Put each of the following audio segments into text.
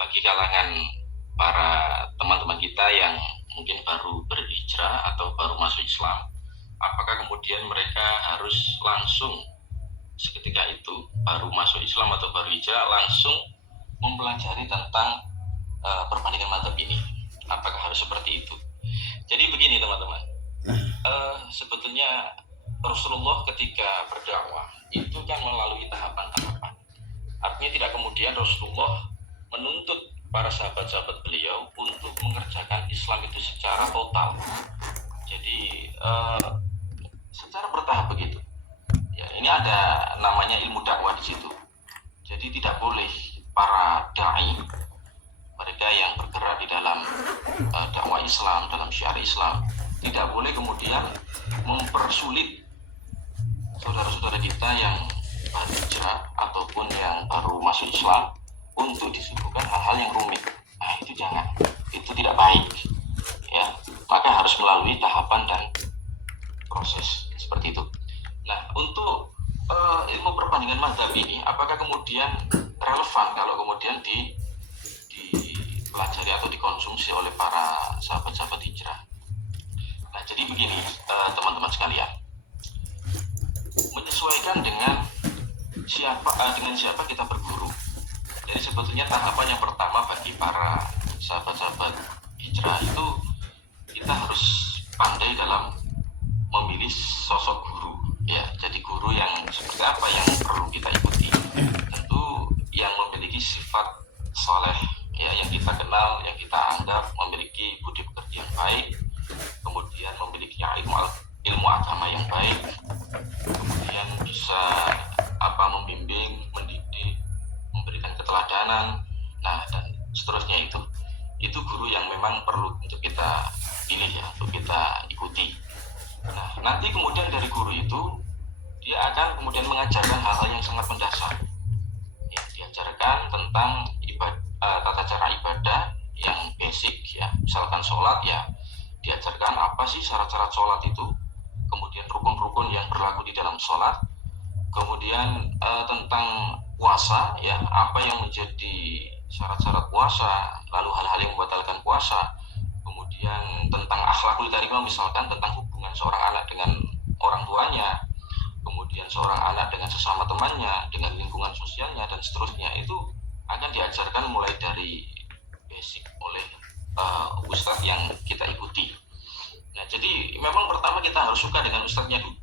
bagi kalangan para teman-teman kita yang mungkin baru berhijrah atau baru masuk Islam, apakah kemudian mereka harus langsung seketika itu baru masuk Islam atau baru hijrah langsung mempelajari tentang perbandingan mazhab ini? Apakah harus seperti itu? Jadi begini teman-teman, sebetulnya Rasulullah ketika berdakwah itu kan melalui tahapan-tahapan. Artinya tidak kemudian Rasulullah menuntut para sahabat-sahabat beliau untuk mengerjakan Islam itu secara total. Jadi secara bertahap begitu. Ya, ini ada namanya ilmu dakwah di situ. Jadi tidak boleh para dai, mereka yang bergerak di dalam dakwah Islam, dalam syiar Islam, tidak boleh kemudian mempersulit saudara-saudara kita yang baru hijrah ataupun yang baru masuk Islam untuk disuguhkan hal-hal yang rumit. Nah, itu jangan, itu tidak baik. Ya, maka harus melalui tahapan dan proses seperti itu. Nah, untuk ilmu perbandingan mazhab ini, apakah kemudian relevan kalau kemudian dipelajari atau dikonsumsi oleh para sahabat-sahabat hijrah? Nah, jadi begini teman-teman sekalian, menyesuaikan dengan siapa kita berguru. Jadi sebetulnya tahapan yang pertama bagi para sahabat-sahabat hijrah itu kita harus pandai dalam memilih sosok guru. Ya, jadi guru yang seperti apa yang perlu kita ikuti. Tentu yang memiliki sifat soleh, ya, yang kita kenal, yang kita anggap memiliki budi pekerti yang baik, kemudian memiliki ilmu agama yang baik, kemudian bisa membimbing, mendidik, memberikan keteladanan, nah dan seterusnya itu guru yang memang perlu untuk kita pilih ya, untuk kita ikuti. Nah, nanti kemudian dari guru itu dia akan kemudian mengajarkan hal-hal yang sangat mendasar. Ya, diajarkan tentang tata cara ibadah yang basic ya, misalkan sholat ya, diajarkan apa sih syarat-syarat sholat itu, kemudian rukun-rukun yang berlaku di dalam sholat, kemudian tentang puasa ya, apa yang menjadi syarat-syarat puasa, lalu hal-hal yang membatalkan puasa, kemudian tentang akhlakul karimah, misalkan tentang hubungan seorang anak dengan orang tuanya, kemudian seorang anak dengan sesama temannya, dengan lingkungan sosialnya dan seterusnya. Itu akan diajarkan mulai dari basic oleh ustadz yang kita ikuti. Nah, jadi memang pertama kita harus suka dengan ustadznya dulu.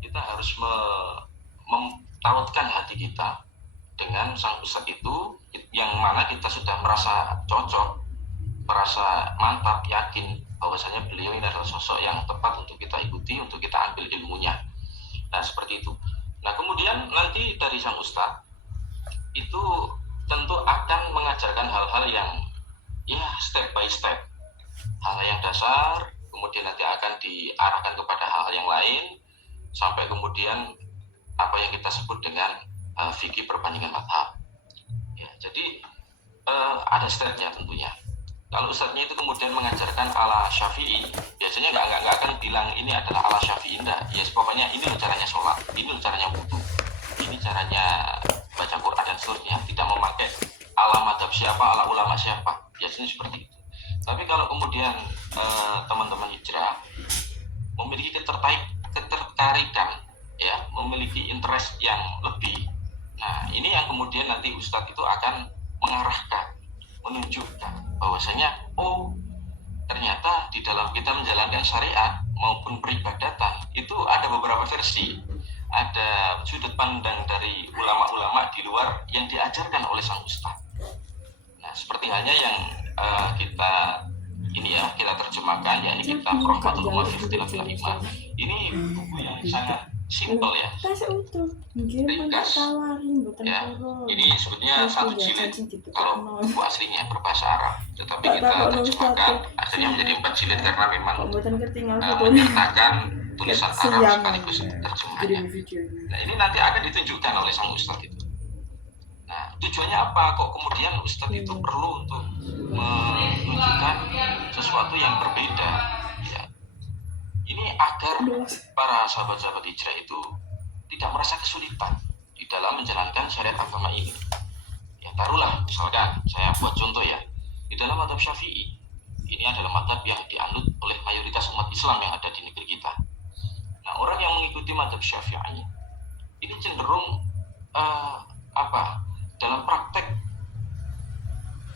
Kita harus mentautkan hati kita dengan sang ustadz itu, yang mana kita sudah merasa cocok, merasa mantap, yakin bahwasanya beliau ini adalah sosok yang tepat untuk kita ikuti, untuk kita ambil ilmunya. Nah, seperti itu. Nah, kemudian nanti dari sang ustadz itu tentu akan mengajarkan hal-hal yang ya step by step, hal yang dasar, kemudian nanti akan diarahkan kepada hal yang lain, sampai kemudian apa yang kita sebut dengan fikih perbandingan mazhab. Ya, jadi ada stepnya tentunya. Kalau ustadznya itu kemudian mengajarkan ala Syafi'i, biasanya nggak akan bilang ini adalah ala Syafi'i, enggak. Ya, pokoknya ini caranya sholat, ini caranya wudhu, ini caranya baca Quran dan seterusnya. Tidak memakai ala madhab siapa, ala ulama siapa. Biasanya seperti itu. Tapi kalau kemudian teman-teman hijrah memiliki ketertarikan, ya, memiliki interest yang lebih. Nah, ini yang kemudian nanti ustadz itu akan mengarahkan, menunjukkan bahwasanya ternyata di dalam kita menjalankan syariat maupun peribadatan itu ada beberapa versi, ada sudut pandang dari ulama-ulama di luar yang diajarkan oleh sang ustadz. Nah, seperti halnya yang kita terjemahkan, yakni kitab Rahmatul Umar fi Ikhtilafil A'imah. Ini buku yang sangat simple ya, ringkas ya. Ini sebetulnya satu jilid kalau buku aslinya berbahasa Arab, tetapi kita terjemahkan akhirnya menjadi 4 jilid karena memang menyertakan tulisan Arab sekaligus terjemahannya. Nah, ini nanti akan ditunjukkan oleh sang ustadz itu. Nah, tujuannya apa? Kok kemudian ustadz itu perlu untuk menunjukkan sesuatu yang berbeda ya. Ini agar para sahabat-sahabat hijrah itu tidak merasa kesulitan di dalam menjalankan syariat agama ini. Ya, taruhlah Misalkan saya buat contoh ya, di dalam mazhab Syafi'i ini adalah mazhab yang dianut oleh mayoritas umat Islam yang ada di negeri kita. Nah, orang yang mengikuti mazhab Syafi'i ini cenderung dalam praktek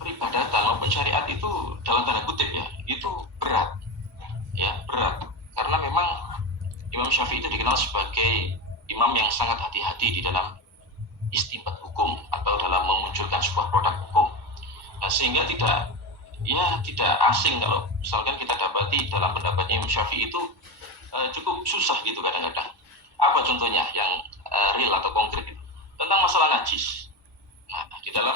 peribadatan maupun syariat itu dalam tanda kutip ya, itu berat karena memang Imam Syafi'i itu dikenal sebagai imam yang sangat hati-hati di dalam istinbat hukum atau dalam memunculkan sebuah produk hukum. Nah, sehingga tidak asing kalau misalkan kita dapati dalam pendapatnya Imam Syafi'i itu cukup susah gitu kadang-kadang. Apa contohnya yang real atau konkret itu? Tentang masalah najis. Nah, di dalam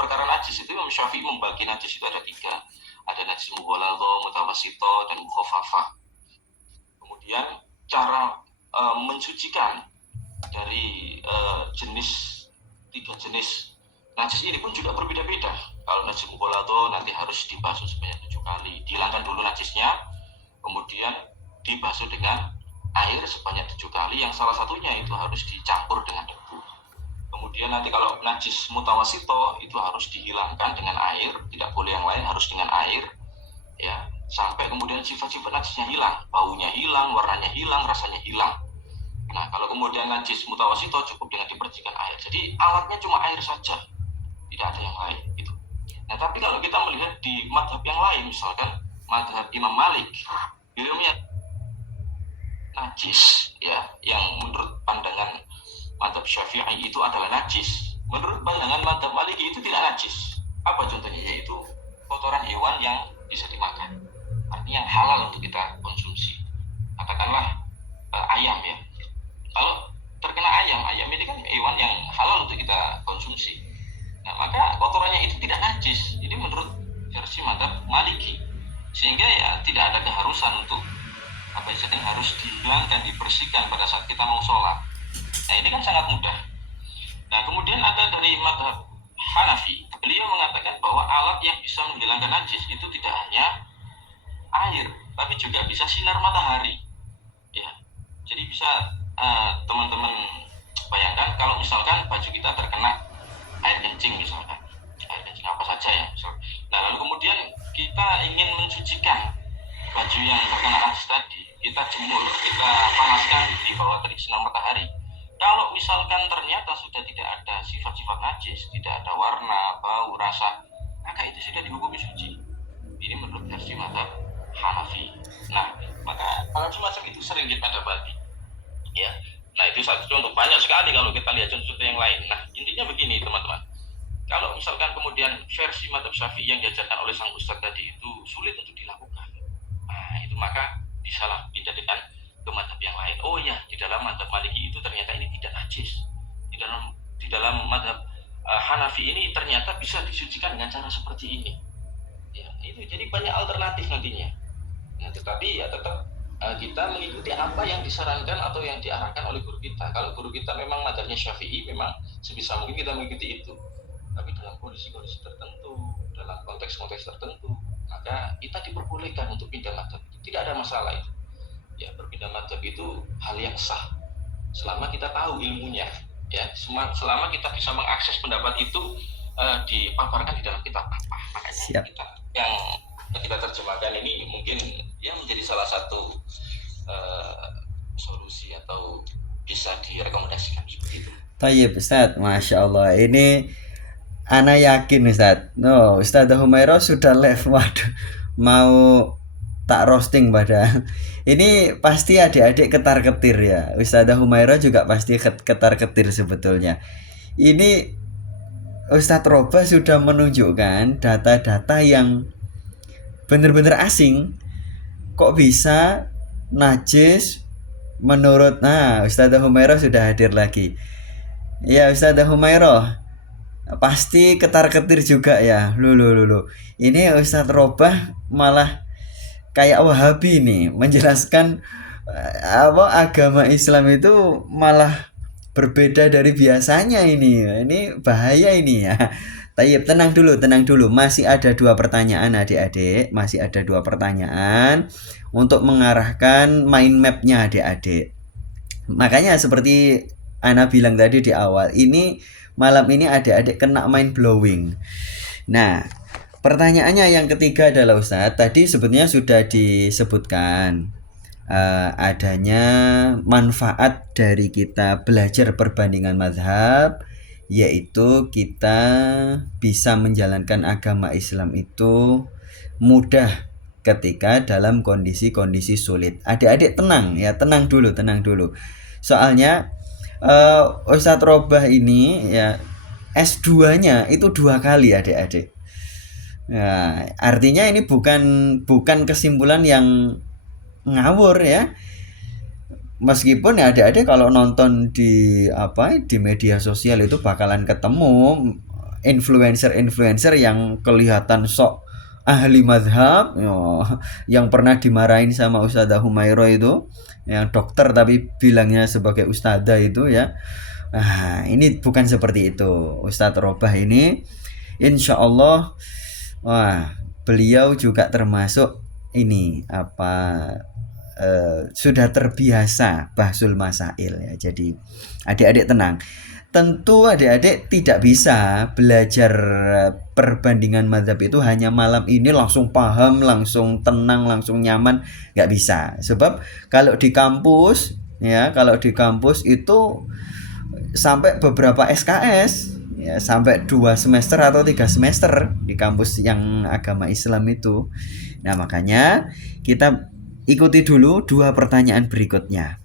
perkara najis itu Imam Syafi'i membagi najis itu ada 3. Ada najis mughalladhah, mutawassithah, dan mukhaffafah. Kemudian cara mensucikan dari 3 jenis najis ini pun juga berbeda-beda. Kalau najis mughalladhah nanti harus dibasuh sebanyak 7 kali, dihilangkan dulu najisnya, kemudian dibasuh dengan air sebanyak 7 kali, yang salah satunya itu harus dicampur dengan debu. Kemudian nanti kalau najis mutawassithah itu harus dihilangkan dengan air, tidak boleh yang lain, harus dengan air ya, sampai kemudian sifat-sifat najisnya hilang, baunya hilang, warnanya hilang, rasanya hilang. Nah, kalau kemudian najis mutawassithah cukup dengan dipercikan air. Jadi alatnya cuma air saja, tidak ada yang lain gitu. Nah, tapi kalau kita melihat di mazhab yang lain, misalkan mazhab Imam Malik, beliau melihat najis ya, yang menurut pandangan mazhab Syafi'i itu adalah najis. Menurut pandangan mazhab Maliki itu tidak najis. Apa contohnya? Yaitu kotoran hewan yang bisa dimakan, artinya halal untuk kita konsumsi. Katakanlah ayam ya. Kalau terkena ayam ini kan hewan yang halal untuk kita konsumsi. Nah, maka kotorannya itu tidak najis. Jadi menurut versi mazhab Maliki, sehingga ya tidak ada keharusan untuk harus dihilangkan, dibersihkan pada saat kita mau sholat. Nah, ini kan sangat mudah. Nah, kemudian ada dari mazhab Hanafi, beliau mengatakan bahwa alat yang bisa menghilangkan najis itu tidak hanya air, tapi juga bisa sinar matahari. Ya, jadi bisa teman-teman bayangkan kalau misalkan baju kita terkena air kencing misalkan, air kencing apa saja ya. Nah, lalu kemudian kita ingin mensucikan baju yang terkena najis tadi, kita jemur, kita panaskan di bawah terik sinar matahari. Kalau misalkan ternyata sudah tidak ada sifat-sifat najis, tidak ada warna, bau, rasa, maka itu sudah dihukumi suci. Ini menurut versi mazhab Hanafi. Nah, maka hal semacam itu sering kita dapati. Ya, nah itu satu contoh, banyak sekali kalau kita lihat contoh-contoh yang lain. Nah, intinya begini teman-teman. Kalau misalkan kemudian versi mazhab Syafi'i yang diajarkan oleh sang ustadz tadi itu sulit untuk dilakukan, nah itu maka disalah pindah dengan ke mazhab yang lain. Oh ya, di dalam mazhab Maliki itu ternyata ini tidak najis. Di dalam mazhab Hanafi ini ternyata bisa disucikan dengan cara seperti ini. Ya, itu jadi banyak alternatif nantinya. Nah, tetapi ya tetap kita mengikuti apa yang disarankan atau yang diarahkan oleh guru kita. Kalau guru kita memang mazhabnya Syafi'i, memang sebisa mungkin kita mengikuti itu. Tapi dalam kondisi-kondisi tertentu, dalam konteks-konteks tertentu, maka kita diperbolehkan untuk pindah mazhab. Tidak ada masalah itu. Ya, berpindah mazhab itu hal yang sah selama kita tahu ilmunya, ya, selama kita bisa mengakses pendapat itu dipaparkan di dalam kitab apa. Makanya yang kita terjemahkan ini mungkin ya menjadi salah satu solusi atau bisa direkomendasikan seperti itu. Tayyib Ustaz, Masya Allah. Ini ana yakin Ustaz. No, Ustaz Humairah sudah live. Waduh, mau tak roasting padahal. Ini pasti adik-adik ketar-ketir ya. Ustazah Humairah juga pasti ketar-ketir sebetulnya. Ini Ustadz Roba sudah menunjukkan data-data yang benar-benar asing. Kok bisa najis menurut... Nah, Ustazah Humairah sudah hadir lagi. Ya, Ustazah Humairah pasti ketar-ketir juga ya. Loh. Ini Ustadz Roba malah kayak Wahabi nih, menjelaskan agama Islam itu malah berbeda dari biasanya ini. Ini bahaya ini ya. Tayyib, tenang dulu. Masih ada 2 pertanyaan adik-adik, masih ada 2 pertanyaan untuk mengarahkan mind mapnya adik-adik. Makanya seperti Ana bilang tadi di awal, ini malam ini adik-adik kena mind blowing. Nah, pertanyaannya yang ketiga adalah Ustadz, tadi sebetulnya sudah disebutkan adanya manfaat dari kita belajar perbandingan mazhab, yaitu kita bisa menjalankan agama Islam itu mudah ketika dalam kondisi-kondisi sulit. Adik-adik tenang ya, tenang dulu. Soalnya Ustadz Robah ini ya S2-nya itu 2 kali adik-adik. Nah, artinya ini bukan kesimpulan yang ngawur ya. Meskipun ya adik-adik kalau nonton di media sosial itu bakalan ketemu influencer yang kelihatan sok ahli mazhab, yang pernah dimarahin sama Ustadzah Humairo itu, yang dokter tapi bilangnya sebagai ustadzah itu ya. Nah, ini bukan seperti itu. Ustadz Robah ini insya Allah, beliau juga termasuk ini sudah terbiasa bahsul masail ya. Jadi adik-adik tenang. Tentu adik-adik tidak bisa belajar perbandingan mazhab itu hanya malam ini langsung paham, langsung tenang, langsung nyaman, nggak bisa. Sebab kalau di kampus itu sampai beberapa SKS ya, sampai 2 semester atau 3 semester di kampus yang agama Islam itu. Nah, makanya kita ikuti dulu 2 pertanyaan berikutnya.